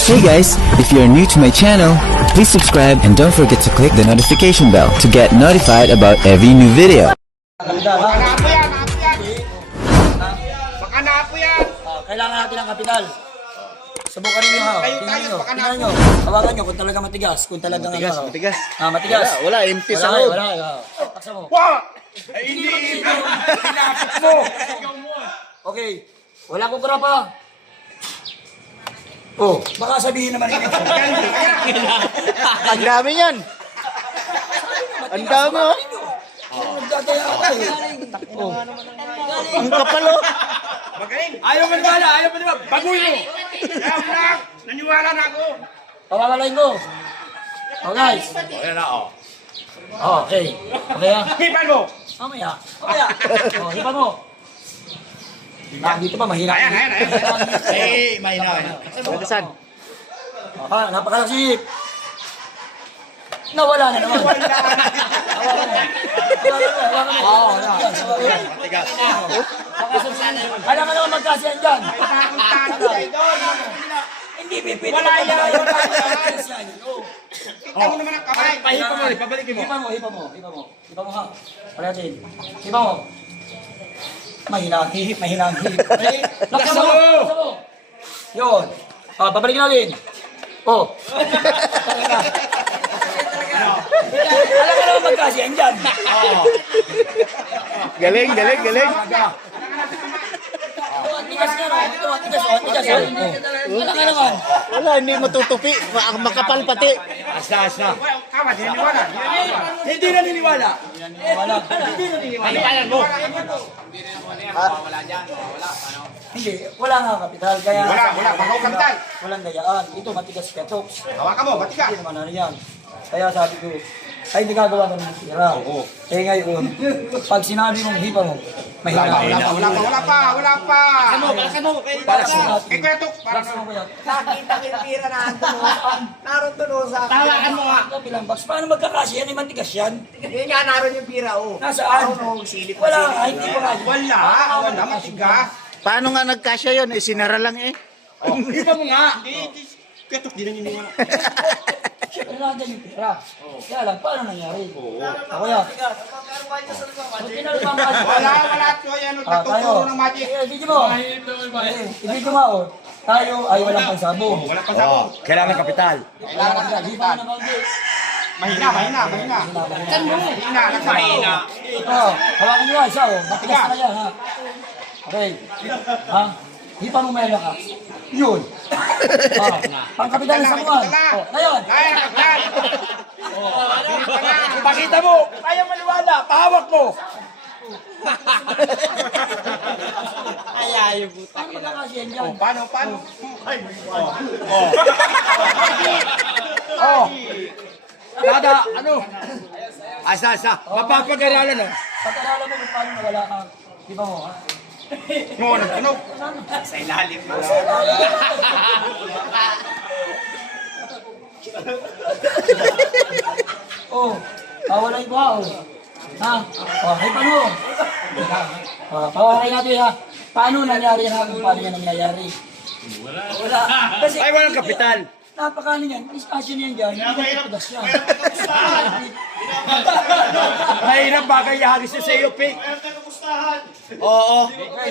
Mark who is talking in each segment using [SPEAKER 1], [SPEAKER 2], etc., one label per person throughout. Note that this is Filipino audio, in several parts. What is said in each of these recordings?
[SPEAKER 1] Hey guys, if you're new to my channel, please subscribe and don't forget to click the notification bell to get notified about every new video.
[SPEAKER 2] Baka naapo yan!
[SPEAKER 3] Kailangan natin ng kapital. Subukan ninyo ha. Tingnan nyo. Hawakan nyo kung talaga matigas. Kung talaga
[SPEAKER 2] Matigas.
[SPEAKER 3] matigas.
[SPEAKER 2] Wala, empty sa
[SPEAKER 3] Wala
[SPEAKER 2] loob.
[SPEAKER 3] kayo. Paksa mo.
[SPEAKER 2] Wow! Ay, hindi! Pinapit mo!
[SPEAKER 3] Okay. Wala ko kura pa. Oh, baka sabihin naman ninyo.
[SPEAKER 2] Ang dami yan! Ang dami oh!
[SPEAKER 3] Nagdadaya ako eh. Oh.
[SPEAKER 2] Ang kapal oh!
[SPEAKER 4] Magaling! Ayaw mo naman! Ayaw mo naman! Baguhin mo!
[SPEAKER 2] Ayaw na! Naniwala na ako!
[SPEAKER 3] Pamamalain ko. Oh guys.
[SPEAKER 4] Ayan na, oh.
[SPEAKER 3] Okay. Okay ha.
[SPEAKER 2] Hipan mo!
[SPEAKER 3] Mamaya. Oh, hipa mo. Dito pa mahirap.
[SPEAKER 2] Ayan.
[SPEAKER 4] Eh, mahina.
[SPEAKER 2] Saan?
[SPEAKER 3] Napakalasip. Nawala na naman. Nawala na. Oo, wala.
[SPEAKER 4] Tigas.
[SPEAKER 3] Alam ka naman magkasiyan dyan. Hindi pipili. Wala yan.
[SPEAKER 2] Kita mo naman ang kamay!
[SPEAKER 4] Pahipa mo, ipabalikin mo.
[SPEAKER 3] Hipa mo ha. Wala din. Hipa mo. Mahina ang hihip. Lakas mo. Yun. Babalikin natin. Oh. Alam ka naman magkasiyan dyan.
[SPEAKER 2] Galing!
[SPEAKER 3] Tigas nga no. Ito, tigas. Wala ka naman.
[SPEAKER 2] Wala, hindi matutupi. Makapal pati.
[SPEAKER 4] Asla.
[SPEAKER 2] Kawa, di naniwala.
[SPEAKER 4] Hindi naniniwala.
[SPEAKER 3] Wala.
[SPEAKER 4] Palipalan mo.
[SPEAKER 3] Hindi, wala nga kapital. Kaya
[SPEAKER 2] Wala, bakaw kapital.
[SPEAKER 3] walang gayaan. Ito matigas ka tops.
[SPEAKER 2] Hawakan mo, ba't ka?
[SPEAKER 3] Hindi naman ano yan. Kaya sabi ko, ay hindi gagawa ng tira.
[SPEAKER 2] Oo.
[SPEAKER 3] Eh ngayon, pag sinabi mong hipa mo, mahina.
[SPEAKER 2] Wala pa!
[SPEAKER 4] Balasan mo.
[SPEAKER 2] Eh, Kuya Tok, parang
[SPEAKER 3] Bakit mo ba yan?
[SPEAKER 5] Nakita ko yung pira na naroon doon sa...
[SPEAKER 4] Tawakan mo nga.
[SPEAKER 3] Bilang box. Paano magkakasya yan? Ay mantigas yan.
[SPEAKER 5] Yun nga, naroon yung pira, oh.
[SPEAKER 3] Nasaan?
[SPEAKER 5] Silip na
[SPEAKER 3] Wala,
[SPEAKER 5] silip.
[SPEAKER 3] ay hindi pa nga.
[SPEAKER 2] wala, matigas.
[SPEAKER 6] Paano nga nagkasya yun? Eh, sinara lang eh.
[SPEAKER 4] Hipa mo nga.
[SPEAKER 2] Kuya Tok, di naniniwala.
[SPEAKER 3] Siyempre natin yung pera. Kaya lang, paano nangyari? Ako yan. Buti na lumang magic.
[SPEAKER 2] Wala, Kuya, nagtuturo ng magic.
[SPEAKER 3] Video mo. Video mo. Tayo ay walang pansabong.
[SPEAKER 2] Wala pa sabong.
[SPEAKER 4] Kailangan kapital.
[SPEAKER 3] Hipa na naman.
[SPEAKER 2] Mahina. Mahina.
[SPEAKER 3] Hawakan nyo isa oh. Matigas na yan ha. Okay. Ha? Hipa mo may lakas. Yun. Pangkapital ng sabuan. Ngayon.
[SPEAKER 2] Ay, nakapal.
[SPEAKER 4] Pakita mo. Kaya maniwala. Pahawak mo.
[SPEAKER 3] Paano magkakasyan dyan?
[SPEAKER 2] Paano?
[SPEAKER 4] Dada, ano? Asa. Mapapag-aralan, oh.
[SPEAKER 3] Pag-aralan mo kung paano nawala ka. Hipa mo ha?
[SPEAKER 2] Mo, nagtunog.
[SPEAKER 3] Oh, wala yung buha oh. Ha? Hipa mo. Pawaray natin ha. Paano nangyari ha? Kung paano yan nangyayari? Wala. Kasi
[SPEAKER 4] Ay, walang kapital.
[SPEAKER 3] napakaano yan. Discussion yan dyan. Hindi ka pidas yan.
[SPEAKER 4] Mahirap bagay yari sa sa'yo, Pink. Oo.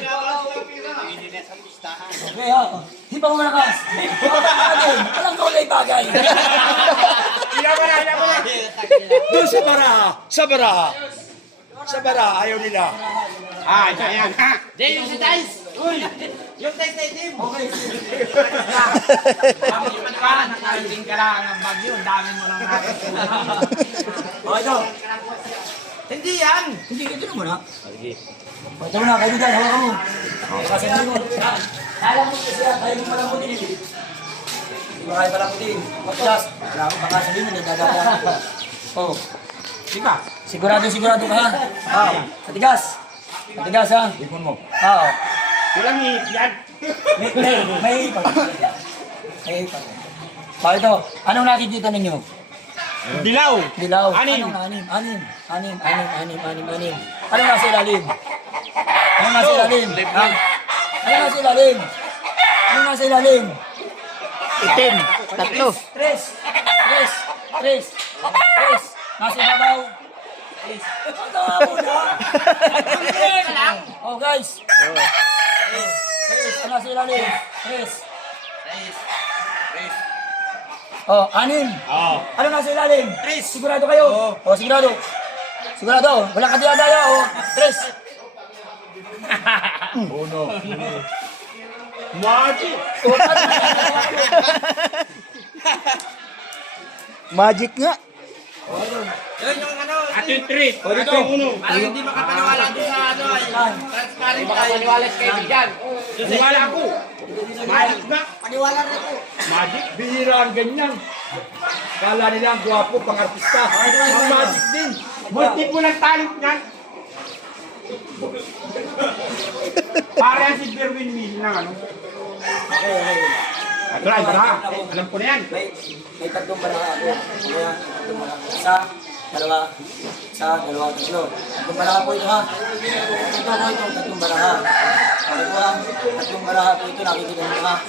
[SPEAKER 3] Okay ha. Hipa mo malakas. Walang kaulay bagay.
[SPEAKER 2] Ilan mo na.
[SPEAKER 4] Doon sa baraha. Ayaw nila.
[SPEAKER 2] Ayan, ha?
[SPEAKER 5] Yung tay-tay-tay mo.
[SPEAKER 3] Okay.
[SPEAKER 5] Nakaliting ka lang ng bagyo. Dami mo lang natin.
[SPEAKER 3] Okay ito.
[SPEAKER 5] Hindi yan.
[SPEAKER 3] Hindi, ito na muna. Sige. Ito muna, kaibigan, hawakan mo. Kasi mo. Alam mo kasi kaya mo malambutin eh. Hindi mo kaya malambutin. Matigas. Baka sabihin mo, nagdadaya. Oh.
[SPEAKER 2] Sige.
[SPEAKER 3] Sigurado ka ha. Matigas. Matigas ha.
[SPEAKER 4] Ipon mo.
[SPEAKER 3] Oo.
[SPEAKER 2] Walang hihit yan.
[SPEAKER 3] May ipan. Ito, anong nakikita ninyo?
[SPEAKER 2] Dilaw.
[SPEAKER 3] Dilaw.
[SPEAKER 2] Anim.
[SPEAKER 3] Anim. Ano nasa ilalim? Ano nasa ilalim? Ha? Ano nasa ilalim? Ano nasa ilalim?
[SPEAKER 6] Itim. Tatlo.
[SPEAKER 3] Tres. Nasa ibabaw. Ang tawa muna. Oh, guys. Tres. Ang nasa ilalim. Tres. Oh, anim. Ano nasa ilalim? Tres. Sigurado kayo? Oh, sigurado. Sigurado. Walang kadaya-daya. Oh, tres.
[SPEAKER 4] Magic!
[SPEAKER 6] Magic nga.
[SPEAKER 5] Yun yung ano.
[SPEAKER 4] At yung treat.
[SPEAKER 5] Ano? Parang hindi makapaniwala doon sa ano. Transparent. Makapaniwala sa kaibigan.
[SPEAKER 4] Wala ako. Magic na.
[SPEAKER 5] Paniwala rin ako.
[SPEAKER 4] Magic, bihira ang ganyan. Kala nila ang gwapo, pang artista. Ang magic din. Multi po ng talent niyan. Parang si Berwin Mill na ano. Ito na, baraha. Alam ko na yan.
[SPEAKER 3] May tatlong baraha ako. Kaya, tatlong baraha. Isa, dalawa, tatlo. Tatlong baraha po ito ha. Ito po itong tatlong baraha. Okay po ha. Tatlong baraha po ito. Nakikita nyo ha.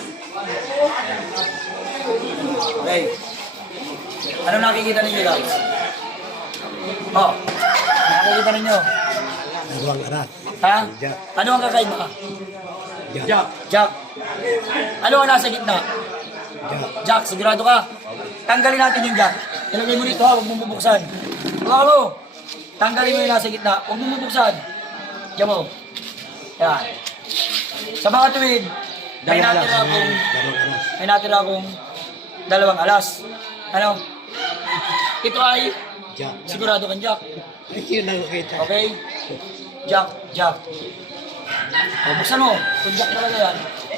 [SPEAKER 3] Okay. Ano nakikita ninyo guys? Oh. Nakikita ninyo?
[SPEAKER 2] Dalawang arat.
[SPEAKER 3] Ha? Ano ang kakaiba? Jack. Ano ang nasa gitna? Jack, sigurado ka? Tanggalin natin yung Jack. Ilagay mo dito ha, huwag mong bubuksan. Huwag mo. Tanggalin mo yung nasa gitna. Huwag mong bubuksan. Diyan mo. Yan. Sa mga tuwid, may natira akong dalawang alas. Ano? Ito ay sigurado kang Jack. Okay? Jack. O, buksan mo. Kung Jack talaga yan.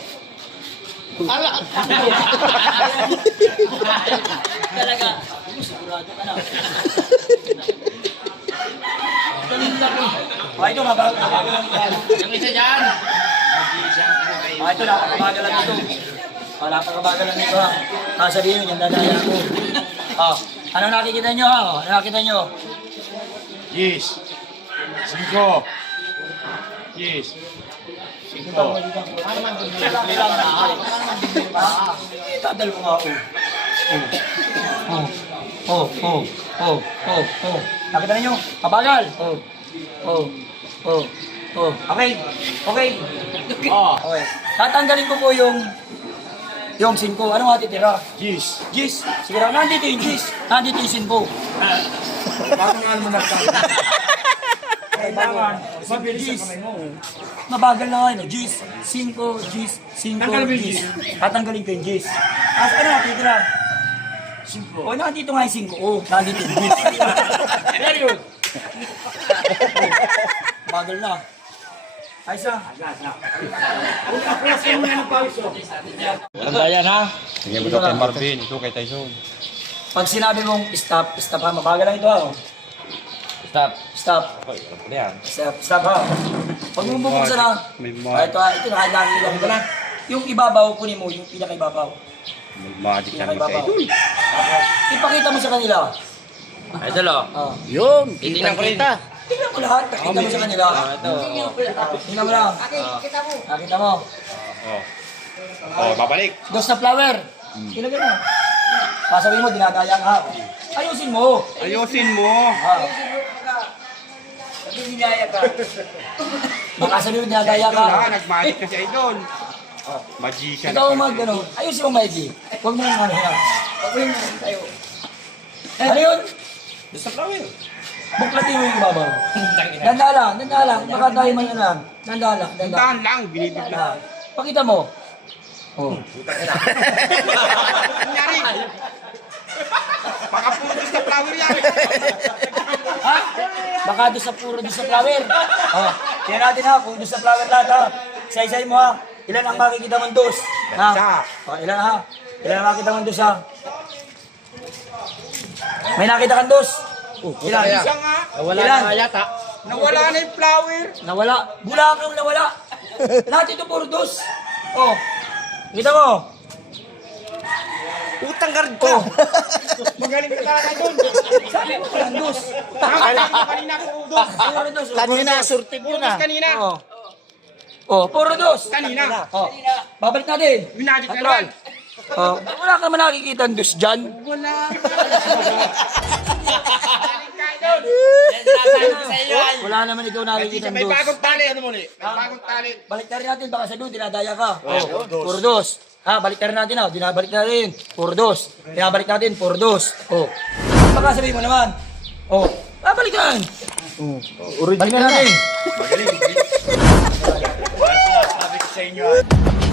[SPEAKER 3] Talaga. Sigurado ka na. Ito, mabagal lang yan.
[SPEAKER 5] Ang isa dyan.
[SPEAKER 3] Ito, napakabagal lang ito. Napakabagal lang ito ha. Sabihin nyo, yung dadaya ko. Ano nakikita nyo ha? Ano nakikita nyo?
[SPEAKER 4] Yes. 5. Yes.
[SPEAKER 3] Itadal ko nga ako. Nakita ninyo? Mabagal. Okay. Okay. Tatanggalin ko po yung sin ko. Ano matitira?
[SPEAKER 4] Yes.
[SPEAKER 3] Gis. Sige lang, nandito yung gis. Nandito yung sin ko.
[SPEAKER 4] Bakit nga naman nagkakita? Kailangan, mabilis ang kamay mo.
[SPEAKER 3] Mabagal na nga yun. Gis. 5, gis. 5,
[SPEAKER 4] Tanggalin mo yung
[SPEAKER 3] gis.
[SPEAKER 4] gis.
[SPEAKER 3] Tatanggalin ko yung gis. Ano natitira? 5. O, nandito nga yung 5. O, nandito yung gis. Very good. Bagal na. Ayos na.
[SPEAKER 4] Aplasin mo na ng pauso.
[SPEAKER 5] Tandaan ha.
[SPEAKER 4] Sige, ito kay Marvin, ito kay Tyson.
[SPEAKER 3] Pag sinabi mong stop ha. Mabagal lang ito ha. Stop. Stop ha. Pag mong bubuksan ha. Ito ha. Ito nakadami lang. Yung ibabaw, kunin mo. Yung pinakaibabaw.
[SPEAKER 4] Magic yan siya.
[SPEAKER 3] Pinakaibabaw. Ipakita mo sa kanila.
[SPEAKER 5] Ito lo.
[SPEAKER 6] Yun.
[SPEAKER 5] Titingnan ko rin.
[SPEAKER 6] Kita.
[SPEAKER 3] Tingnan mo lahat. Pakita mo sa kanila.
[SPEAKER 5] Ito.
[SPEAKER 3] Tingnan mo lang. Nakita mo.
[SPEAKER 4] Oh, babalik.
[SPEAKER 3] Dos na flower. Ilagay mo. Sasabihin mo, dinadaya ka. Ayusin mo.
[SPEAKER 4] Ayusin mo.
[SPEAKER 3] Baka sabihin mo, dinadaya ka.
[SPEAKER 4] Nag-magic na si Idol. Magician.
[SPEAKER 3] Ikaw mag, ano, ayusin mo, Mikey. Huwag mo nang ano yan. Huwag mo yung tayo. Ano yun?
[SPEAKER 4] Dos na flower.
[SPEAKER 3] Buklatin mo yung babaw. Danda lang. Baka tayo man yun lang. Danda lang.
[SPEAKER 4] Puntahan lang, binibig lang.
[SPEAKER 3] Pakita mo. Oh.
[SPEAKER 4] Nangyari. Baka puro dos na flower yan.
[SPEAKER 3] Ha? Baka doon sa puro doon sa flower. Oh. Tingnan natin ha, kung doon sa flower lahat ha. Isa-isay mo ha. Ilan ang makikita mong dos? Ha? Oh, ilan ha? Ilan ang makikita mong dos ha? May nakita kang dos? Ilan?
[SPEAKER 4] Isa nga.
[SPEAKER 5] Wala
[SPEAKER 3] Ilan?
[SPEAKER 5] na yata.
[SPEAKER 4] Nawala na yung flower.
[SPEAKER 3] Nawala. Bulakang nawala. Lahat ito puro dos. Oh. Kita mo.
[SPEAKER 6] Utang guard ko.
[SPEAKER 4] Magaling ka talaga doon.
[SPEAKER 3] Sabi mo walang dos.
[SPEAKER 4] Kanina ko dos.
[SPEAKER 3] Puro dos. Oh.
[SPEAKER 6] Kanina, surtid
[SPEAKER 4] Puro
[SPEAKER 6] yun
[SPEAKER 4] dos
[SPEAKER 6] ah.
[SPEAKER 4] kanina.
[SPEAKER 3] Oh, puro dos.
[SPEAKER 4] Kanina.
[SPEAKER 3] Oh. Babalik natin.
[SPEAKER 4] Minagic na
[SPEAKER 3] Natural.
[SPEAKER 4] naman.
[SPEAKER 3] Wala ka naman nakikita ang dus dyan.
[SPEAKER 5] Yan sinasabi ko sa iyo.
[SPEAKER 3] Wala naman ikaw nakikita ang
[SPEAKER 4] May
[SPEAKER 3] dus.
[SPEAKER 4] bagong tali. Ano mo ni? May bagong tali.
[SPEAKER 3] Balik na rin natin, baka sa doon, dinadaya ka. Puro dos. Balik na rin natin, dinabalik na rin. Puro dos. Dinabalik natin, puro dos. Baka sabihin mo naman. Babalik na rin. Balik na natin.
[SPEAKER 4] Sabi ko sa inyo.